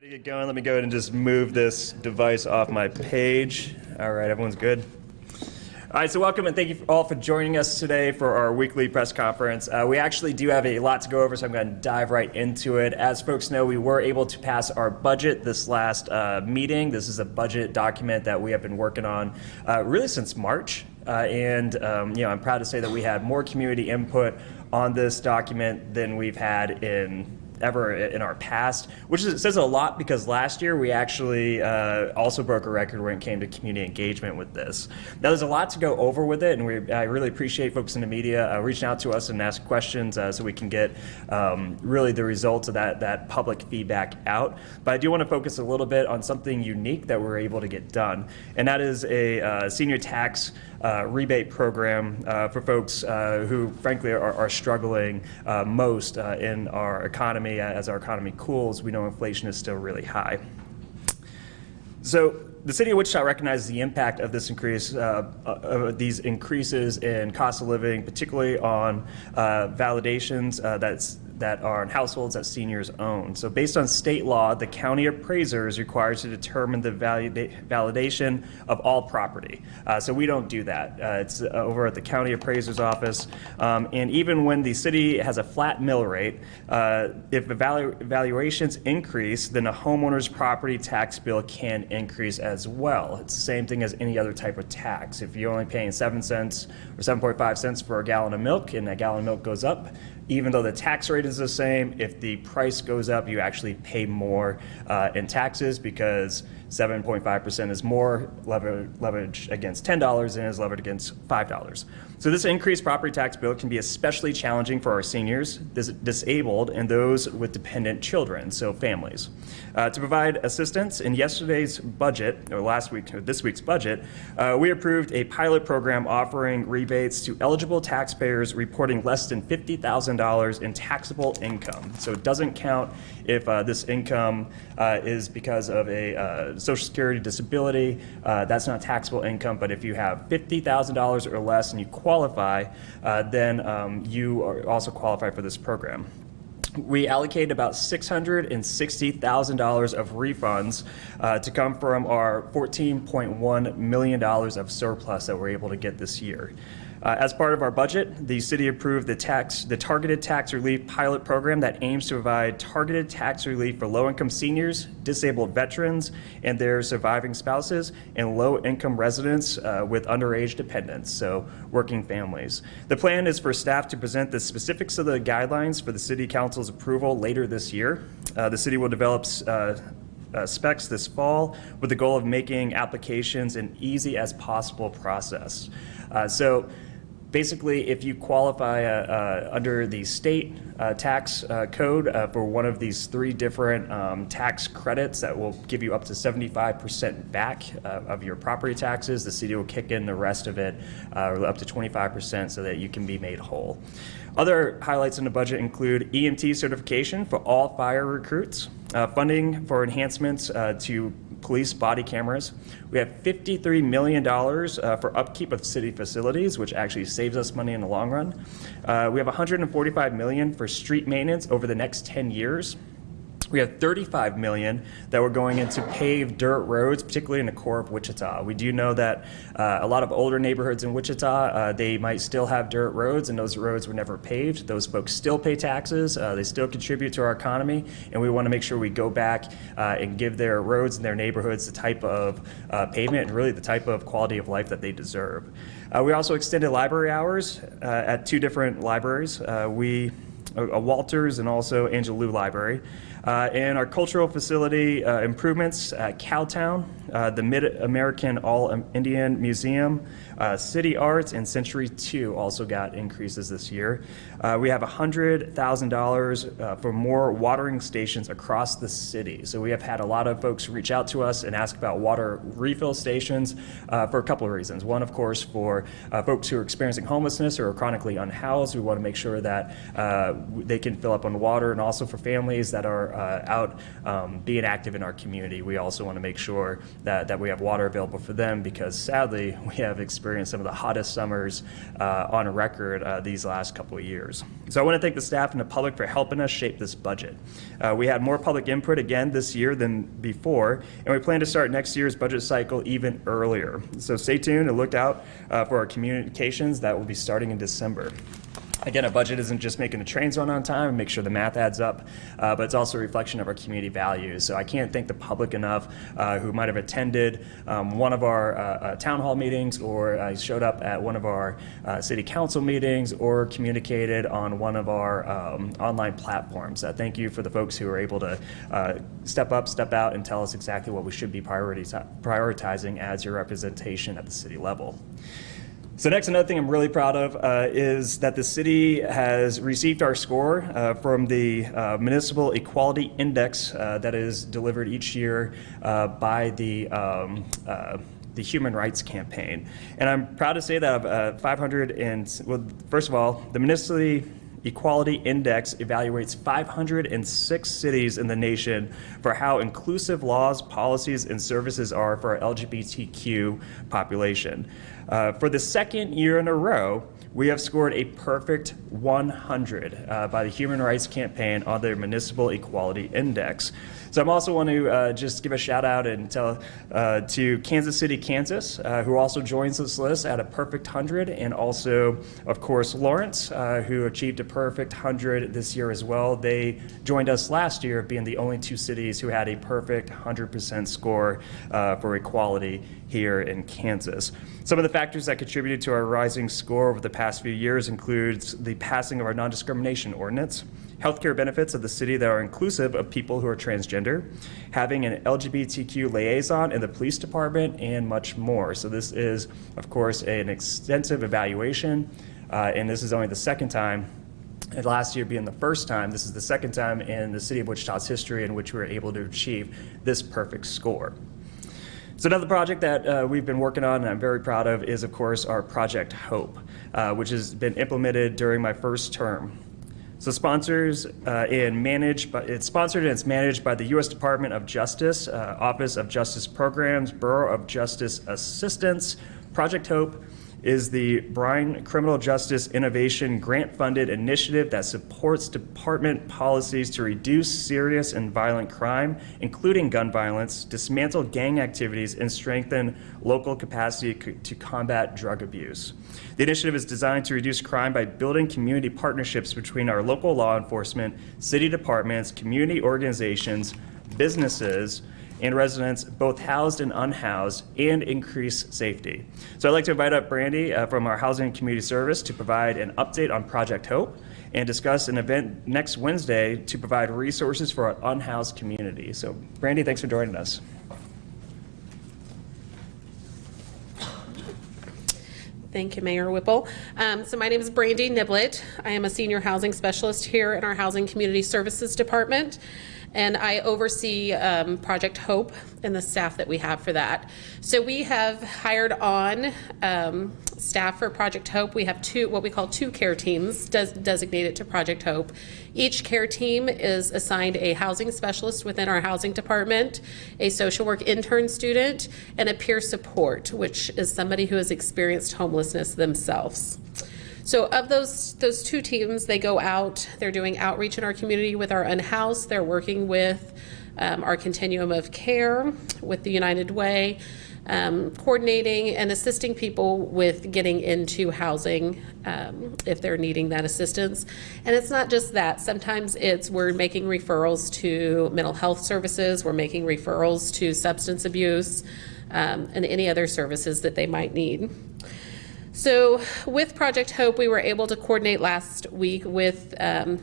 To get going, let me go ahead and just move this device off my page. All right, everyone's good. All right, so welcome and thank you all for joining us today for our weekly press conference. We actually do have a lot to go over, so I'm going to dive right into it. As folks know, we were able to pass our budget this last meeting. This is a budget document that we have been working on really since March. I'm proud to say that we had more community input on this document than we've had ever in our past, which says a lot because last year we actually also broke a record when it came to community engagement with this. Now there's a lot to go over with it, and I really appreciate folks in the media reaching out to us and ask questions so we can get really the results of that public feedback out. But I do want to focus a little bit on something unique that we're able to get done, and that is a senior tax rebate program for folks who frankly are struggling most in our economy. As our economy cools, we know inflation is still really high. So the city of Wichita recognizes the impact of this increase, these increases in cost of living, particularly on validations that are in households that seniors own. So based on state law, the county appraiser is required to determine the validation of all property. So we don't do that. It's over at the county appraiser's office. And even when the city has a flat mill rate, if valuations increase, then a homeowner's property tax bill can increase as well. It's the same thing as any other type of tax. If you're only paying 7 cents or 7.5 cents for a gallon of milk and that gallon of milk goes up, even though the tax rate is the same, if the price goes up, you actually pay more in taxes because 7.5% is more leverage against $10 than is leveraged against $5. So this increased property tax bill can be especially challenging for our seniors, disabled, and those with dependent children, so families. To provide assistance, in yesterday's budget, or this week's budget, we approved a pilot program offering rebates to eligible taxpayers reporting less than $50,000 in taxable income. So it doesn't count if this income is because of a Social Security disability. That's not taxable income, but if you have $50,000 or less and you qualify, then you are also qualify for this program. We allocated about $660,000 of refunds to come from our $14.1 million of surplus that we're able to get this year. As part of our budget, the city approved the Targeted Tax Relief Pilot Program that aims to provide targeted tax relief for low-income seniors, disabled veterans, and their surviving spouses, and low-income residents with underage dependents, so working families. The plan is for staff to present the specifics of the guidelines for the City Council's approval later this year. The city will develop specs this fall with the goal of making applications an easy as possible process. Basically, if you qualify under the state tax code for one of these 3 different tax credits that will give you up to 75% back of your property taxes, the city will kick in the rest of it, up to 25%, so that you can be made whole. Other highlights in the budget include EMT certification for all fire recruits, funding for enhancements to police body cameras. We have $53 million for upkeep of city facilities, which actually saves us money in the long run. We have $145 million for street maintenance over the next 10 years. We have $35 million that we're going into paved dirt roads, particularly in the core of Wichita. We do know that a lot of older neighborhoods in Wichita, they might still have dirt roads, and those roads were never paved. Those folks still pay taxes. They still contribute to our economy, and we want to make sure we go back and give their roads and their neighborhoods the type of pavement and really the type of quality of life that they deserve. We also extended library hours at 2 different libraries. Walters and also Angela Liu Library. And our cultural facility improvements at Cowtown, the Mid-American All-Indian Museum, City Arts, and Century 2 also got increases this year. We have $100,000 for more watering stations across the city. So we have had a lot of folks reach out to us and ask about water refill stations for a couple of reasons. One, of course, for folks who are experiencing homelessness or are chronically unhoused. We want to make sure that they can fill up on water, and also for families that are out being active in our community. We also want to make sure that we have water available for them, because sadly we have experienced some of the hottest summers on record these last couple of years. So I want to thank the staff and the public for helping us shape this budget. We had more public input again this year than before, and we plan to start next year's budget cycle even earlier. So stay tuned and look out for our communications that will be starting in December. Again, a budget isn't just making the trains run on time and make sure the math adds up, but it's also a reflection of our community values. So I can't thank the public enough who might have attended one of our town hall meetings, or showed up at one of our city council meetings, or communicated on one of our online platforms. Thank you for the folks who are able to step up, step out, and tell us exactly what we should be prioritizing as your representation at the city level. So next, another thing I'm really proud of is that the city has received our score from the Municipal Equality Index that is delivered each year by the Human Rights Campaign. And I'm proud to say that well, first of all, the Municipal Equality Index evaluates 506 cities in the nation for how inclusive laws, policies, and services are for our LGBTQ population. For the second year in a row, we have scored a perfect 100 by the Human Rights Campaign on their Municipal Equality Index. So I also want to just give a shout out and tell to Kansas City, Kansas, who also joins this list at a perfect 100, and also, of course, Lawrence, who achieved a perfect 100 this year as well. They joined us last year, being the only two cities who had a perfect 100% score for equality here in Kansas. Some of the factors that contributed to our rising score over the past few years includes the passing of our non-discrimination ordinance, healthcare benefits of the city that are inclusive of people who are transgender, having an LGBTQ liaison in the police department, and much more. So this is, of course, an extensive evaluation, and this is only the second time, and last year being the first time, this is the second time in the city of Wichita's history in which we were able to achieve this perfect score. So another project that we've been working on and I'm very proud of is, of course, our Project Hope, which has been implemented during my first term. So it's sponsored and it's managed by the U.S. Department of Justice, Office of Justice Programs, Bureau of Justice Assistance. Project Hope is the Bryan Criminal Justice Innovation grant-funded initiative that supports department policies to reduce serious and violent crime, including gun violence, dismantle gang activities, and strengthen local capacity to combat drug abuse. The initiative is designed to reduce crime by building community partnerships between our local law enforcement, city departments, community organizations, businesses, and residents, both housed and unhoused, and increase safety. So I'd like to invite up Brandy from our Housing and Community Service to provide an update on Project Hope and discuss an event next Wednesday to provide resources for our unhoused community. So Brandy, thanks for joining us. Thank you, Mayor Whipple. So my name is Brandy Niblett. I am a senior housing specialist here in our Housing Community Services Department, and I oversee Project Hope and the staff that we have for that. So we have hired on staff for Project Hope. We have what we call two care teams designated to Project Hope. Each care team is assigned a housing specialist within our housing department, a social work intern student, and a peer support, which is somebody who has experienced homelessness themselves. So of those two teams, they go out, they're doing outreach in our community with our unhoused, they're working with our continuum of care, with the United Way, coordinating and assisting people with getting into housing if they're needing that assistance. And it's not just that. Sometimes we're making referrals to mental health services, we're making referrals to substance abuse, and any other services that they might need. So with Project Hope, we were able to coordinate last week with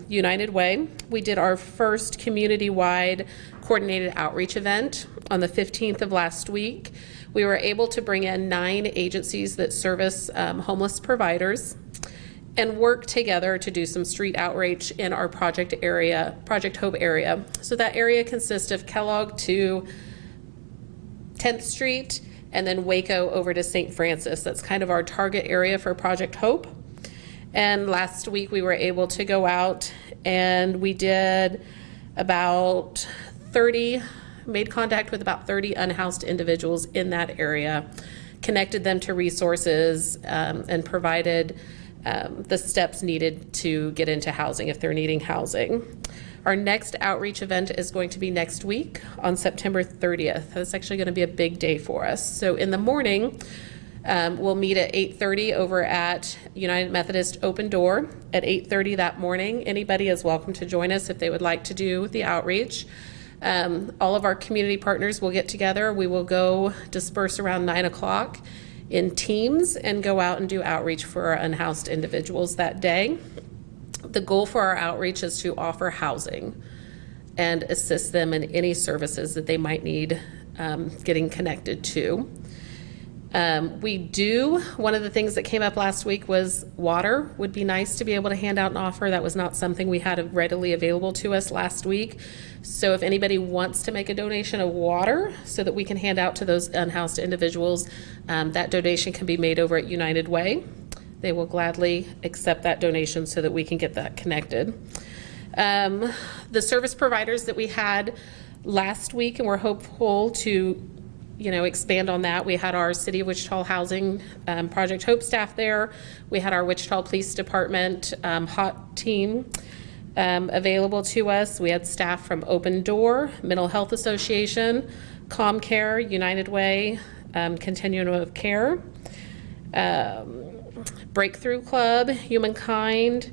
United Way. We did our first community-wide coordinated outreach event on the 15th of last week. We were able to bring in 9 agencies that service homeless providers and work together to do some street outreach in our Project Hope area. So that area consists of Kellogg to 10th Street, and then Waco over to St. Francis. That's kind of our target area for Project Hope. And last week we were able to go out and we did about 30 made contact with about 30 unhoused individuals in that area, connected them to resources, and provided the steps needed to get into housing if they're needing housing. Our next outreach event is going to be next week on September 30th. That's actually going to be a big day for us. So in the morning, we'll meet at 8:30 over at United Methodist Open Door. At 8:30 that morning, anybody is welcome to join us if they would like to do the outreach. All of our community partners will get together. We will go disperse around 9 o'clock in teams and go out and do outreach for our unhoused individuals that day. The goal for our outreach is to offer housing and assist them in any services that they might need getting connected to. One of the things that came up last week was water would be nice to be able to hand out and offer. That was not something we had readily available to us last week. So if anybody wants to make a donation of water so that we can hand out to those unhoused individuals, that donation can be made over at United Way. They will gladly accept that donation so that we can get that connected. The service providers that we had last week, and we're hopeful to expand on that. We had our City of Wichita Housing Project Hope staff there. We had our Wichita Police Department HOT team available to us. We had staff from Open Door, Mental Health Association, ComCare, United Way, Continuum of Care, Breakthrough Club, Humankind,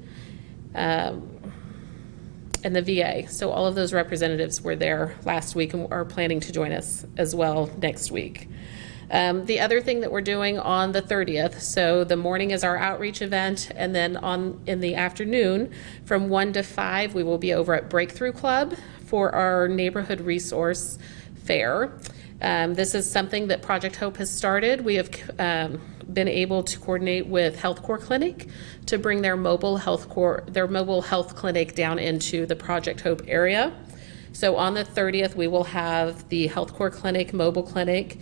and the VA. So all of those representatives were there last week and are planning to join us as well next week. The other thing that we're doing on the 30th, so the morning is our outreach event, and then in the afternoon from 1 to 5, we will be over at Breakthrough Club for our neighborhood resource fair. This is something that Project Hope has started. We have been able to coordinate with Health Corps Clinic to bring their mobile health clinic down into the Project Hope area. So on the 30th, we will have the Health Corps Clinic mobile clinic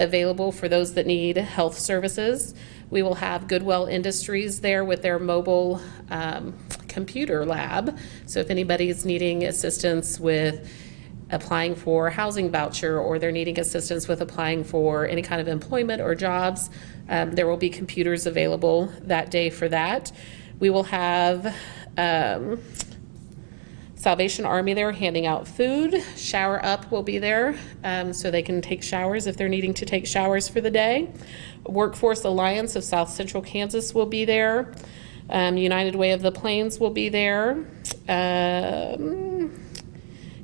available for those that need health services. We will have Goodwell Industries there with their mobile computer lab. So if anybody's needing assistance with applying for a housing voucher, or they're needing assistance with applying for any kind of employment or jobs, there will be computers available that day for that. We will have Salvation Army there handing out food. Shower Up will be there so they can take showers if they're needing to take showers for the day. Workforce Alliance of South Central Kansas will be there. United Way of the Plains will be there.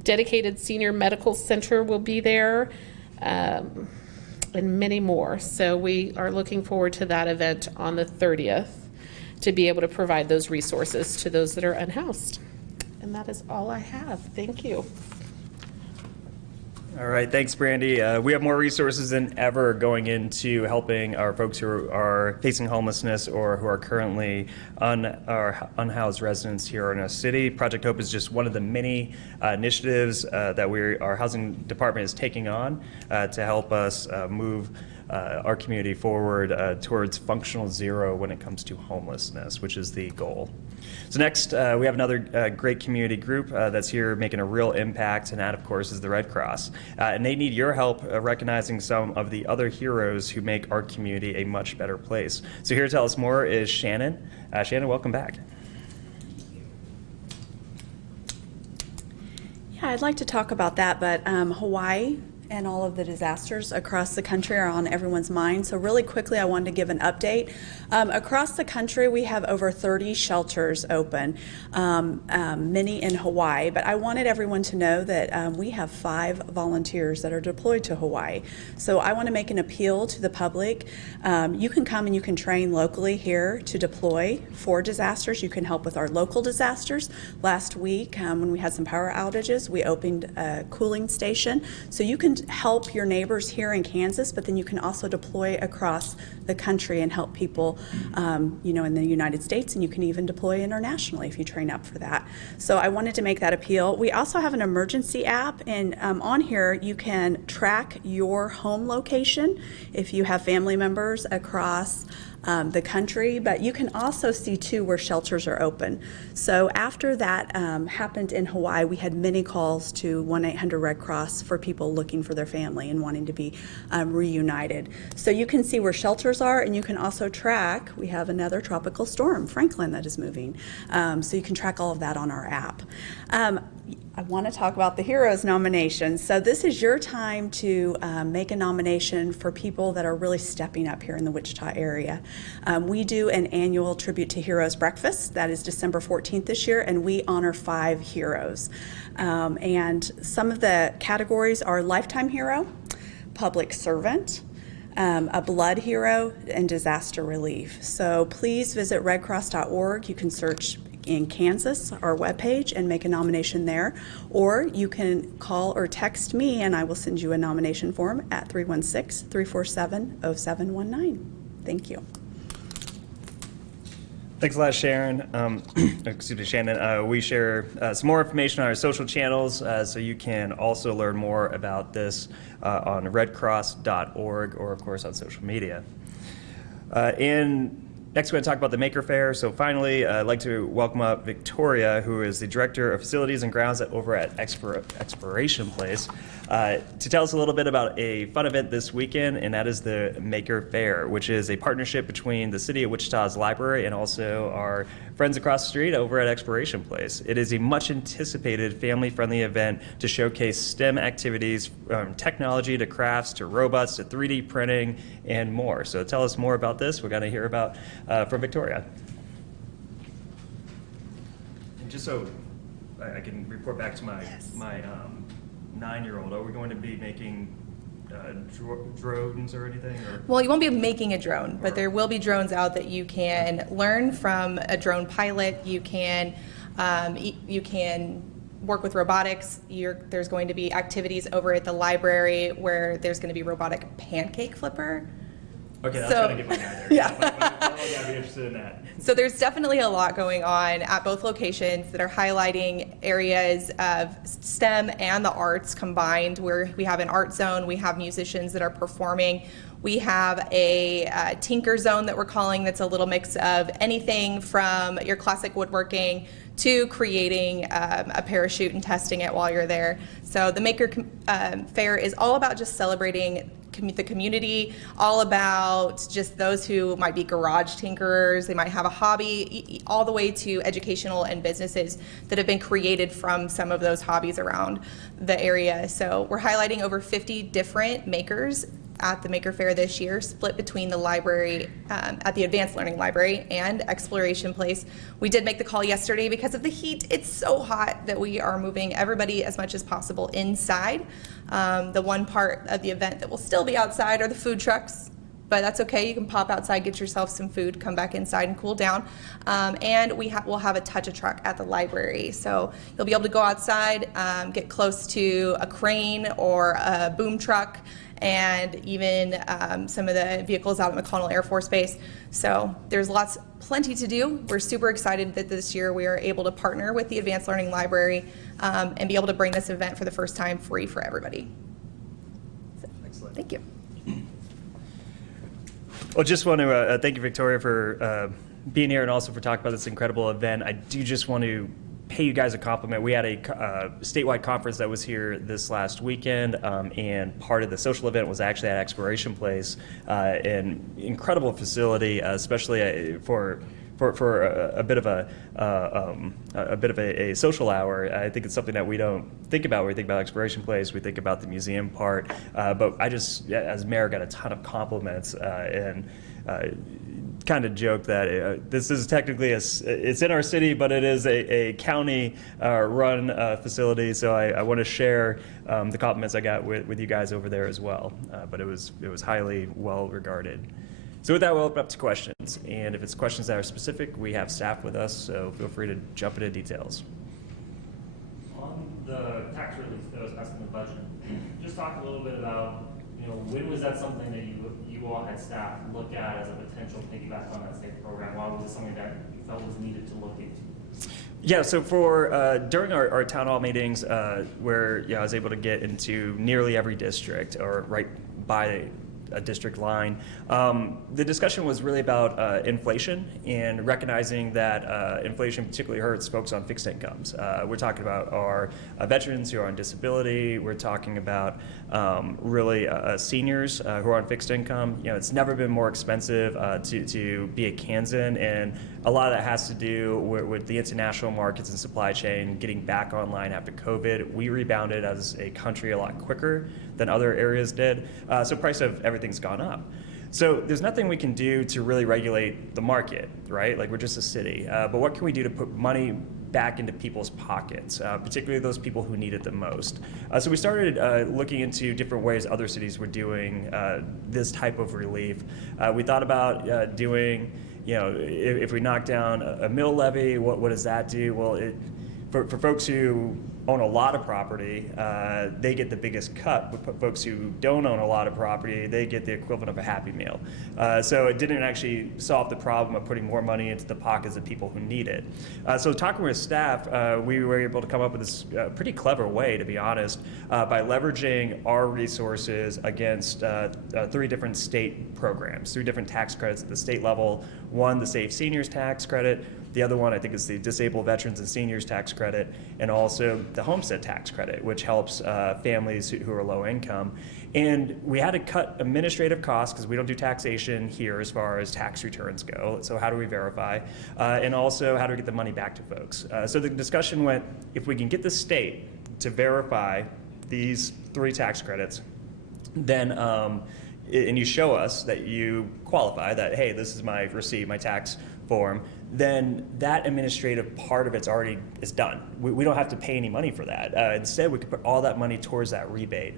Dedicated Senior Medical Center will be there, and many more. So we are looking forward to that event on the 30th to be able to provide those resources to those that are unhoused. And that is all I have. Thank you. All right, thanks, Brandy. We have more resources than ever going into helping our folks who are facing homelessness or who are currently our unhoused residents here in our city. Project Hope is just one of the many initiatives that our housing department is taking on to help us move our community forward towards functional zero when it comes to homelessness, which is the goal. So next, we have another great community group that's here making a real impact, and that, of course, is the Red Cross. And they need your help recognizing some of the other heroes who make our community a much better place. So here to tell us more is Shannon. Shannon, welcome back. Yeah, I'd like to talk about that, but Hawaii and all of the disasters across the country are on everyone's mind. So really quickly, I wanted to give an update. Across the country, we have over 30 shelters open, many in Hawaii. But I wanted everyone to know that we have 5 volunteers that are deployed to Hawaii. So I want to make an appeal to the public. You can come and you can train locally here to deploy for disasters. You can help with our local disasters. Last week, when we had some power outages, we opened a cooling station. So you can help your neighbors here in Kansas, but then you can also deploy across the country and help people, in the United States, and you can even deploy internationally if you train up for that. So I wanted to make that appeal. We also have an emergency app, and on here you can track your home location if you have family members across the country, but you can also see too where shelters are open. So after that happened in Hawaii, we had many calls to 1-800-Red Cross for people looking for their family and wanting to be reunited. So you can see where shelters are, and you can also track, we have another tropical storm, Franklin, that is moving. So you can track all of that on our app. I want to talk about the Heroes nomination. So this is your time to make a nomination for people that are really stepping up here in the Wichita area. We do an annual Tribute to Heroes breakfast. That is December 14th this year, and we honor 5 heroes. And some of the categories are Lifetime Hero, Public Servant, a blood hero, and disaster relief. So please visit redcross.org. You can search in Kansas, our webpage, and make a nomination there. Or you can call or text me, and I will send you a nomination form at 316-347-0719. Thank you. Thanks a lot, Sharon. Excuse me, Shannon. We share some more information on our social channels, so you can also learn more about this on redcross.org or, of course, on social media. Next, we're going to talk about the Maker Faire. So finally, I'd like to welcome up Victoria, who is the Director of Facilities and Grounds over at Exploration Place, to tell us a little bit about a fun event this weekend, and that is the Maker Faire, which is a partnership between the City of Wichita's library and also our friends across the street over at Exploration Place. It is a much anticipated family-friendly event to showcase STEM activities, from technology to crafts to robots to 3D printing and more. So tell us more about this. We're going to hear about from Victoria. And just so I can report back to my 9-year-old, are we going to be making drones or anything? Or? Well, you won't be making a drone, but there will be drones out that you can learn from a drone pilot. You can work with robotics. There's going to be activities over at the library where there's going to be robotic pancake flipper. Okay, that's going to get my guy there. Yeah. I'll be interested in that. So there's definitely a lot going on at both locations that are highlighting areas of STEM and the arts combined, where we have an art zone, we have musicians that are performing, we have a tinker zone that we're calling, that's a little mix of anything from your classic woodworking to creating a parachute and testing it while you're there. So the Maker Faire is all about just celebrating the community, all about just those who might be garage tinkerers, they might have a hobby, all the way to educational and businesses that have been created from some of those hobbies around the area. So we're highlighting over 50 different makers at the Maker Faire this year, split between the library, at the Advanced Learning Library and Exploration Place. We did make the call yesterday because of the heat. It's so hot that we are moving everybody as much as possible inside. The one part of the event that will still be outside are the food trucks, but that's okay. You can pop outside, get yourself some food, come back inside and cool down. And we'll have a touch-a-truck at the library. So you'll be able to go outside, get close to a crane or a boom truck, and even some of the vehicles out at McConnell Air Force Base. So there's plenty to do. We're super excited that this year we are able to partner with the Advanced Learning Library and be able to bring this event for the first time free for everybody. So, excellent. Thank you. Well, just want to thank you, Victoria, for being here and also for talking about this incredible event. I do just want to pay you guys a compliment. We had a statewide conference that was here this last weekend, and part of the social event was actually at Exploration Place, an incredible facility, especially for a bit of a social hour. I think it's something that we don't think about when we think about Exploration Place. We think about the museum part, but I just, as mayor, got a ton of compliments and kind of joke that this is technically it's in our city, but it is a county run facility. So I want to share the compliments I got with you guys over there as well. But it was highly well regarded. So with that, we'll open up to questions. And if it's questions that are specific, we have staff with us, so feel free to jump into details. On the tax relief that was passed in the budget, just talk a little bit about when was that something that you all had staff look at as a potential piggyback on that state program? Why was it something that you felt was needed to look into? Yeah, so for during our town hall meetings, where I was able to get into nearly every district or right by a district line, the discussion was really about inflation and recognizing that inflation particularly hurts folks on fixed incomes. We're talking about our veterans who are on disability. We're talking about really seniors who are on fixed income. It's never been more expensive to be a Kansan, and a lot of that has to do with the international markets and supply chain getting back online after COVID. We rebounded as a country a lot quicker than other areas did. So price of everything's gone up. So there's nothing we can do to really regulate the market, right? Like, we're just a city. But what can we do to put money back into people's pockets, particularly those people who need it the most? So we started looking into different ways other cities were doing this type of relief. We thought about doing, if we knock down a mill levy, what does that do? Well, for folks who own a lot of property, they get the biggest cut. But folks who don't own a lot of property, they get the equivalent of a Happy Meal. So it didn't actually solve the problem of putting more money into the pockets of people who need it. So talking with staff, we were able to come up with this pretty clever way, to be honest, by leveraging our resources against 3 different state programs, 3 different tax credits at the state level. One, the Safe Seniors Tax Credit. The other one, I think, is the Disabled Veterans and Seniors Tax Credit, and also the Homestead Tax Credit, which helps families who are low income. And we had to cut administrative costs because we don't do taxation here as far as tax returns go. So how do we verify? And also, how do we get the money back to folks? So the discussion went, if we can get the state to verify these 3 tax credits, then and you show us that you qualify, that, hey, this is my receipt, my tax form, then that administrative part of it's already is done. We don't have to pay any money for that. Instead, we could put all that money towards that rebate.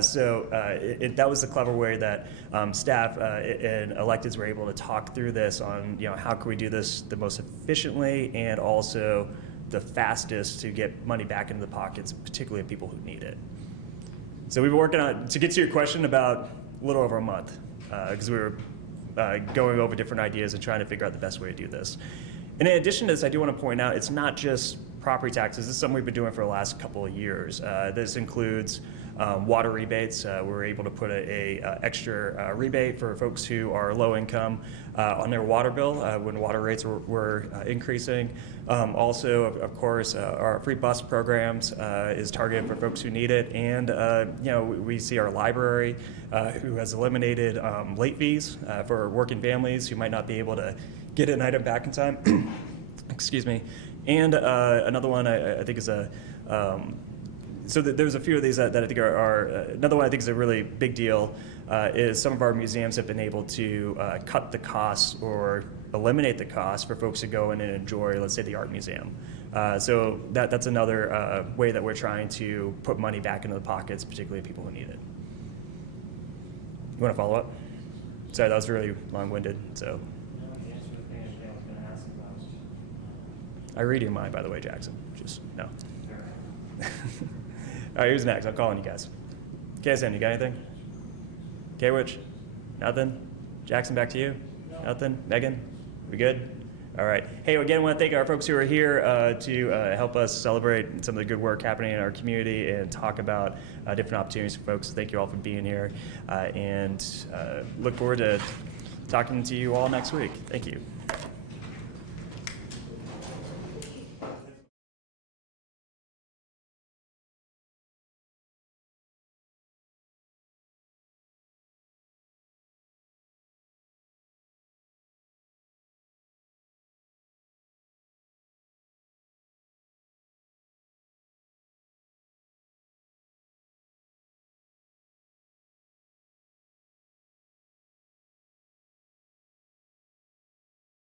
So that was the clever way that staff and electeds were able to talk through this on, how can we do this the most efficiently and also the fastest to get money back into the pockets, particularly of people who need it. So we've been working on, to get to your question, about a little over a month, because we were going over different ideas and trying to figure out the best way to do this. And in addition to this, I do want to point out, it's not just property taxes. This is something we've been doing for the last couple of years. This includes water rebates. We're able to put a extra rebate for folks who are low income on their water bill when water rates were increasing. Also, of course, our free bus programs is targeted for folks who need it. And we see our library who has eliminated late fees for working families who might not be able to get an item back in time. Excuse me. And another one I think is so there's a few of these that I think are another one I think is a really big deal is some of our museums have been able to cut the costs or eliminate the costs for folks to go in and enjoy, let's say, the art museum. So that's another way that we're trying to put money back into the pockets, particularly people who need it. You want to follow up? Sorry, that was really long-winded. So I read your mind, by the way, Jackson. Just no. All right, who's next? I'm calling you guys. KSN, you got anything? K-Witch? Nothing? Jackson, back to you? No. Nothing? Megan? We good? All right. Hey, again, I want to thank our folks who are here to help us celebrate some of the good work happening in our community and talk about different opportunities for folks. Thank you all for being here, and look forward to talking to you all next week. Thank you.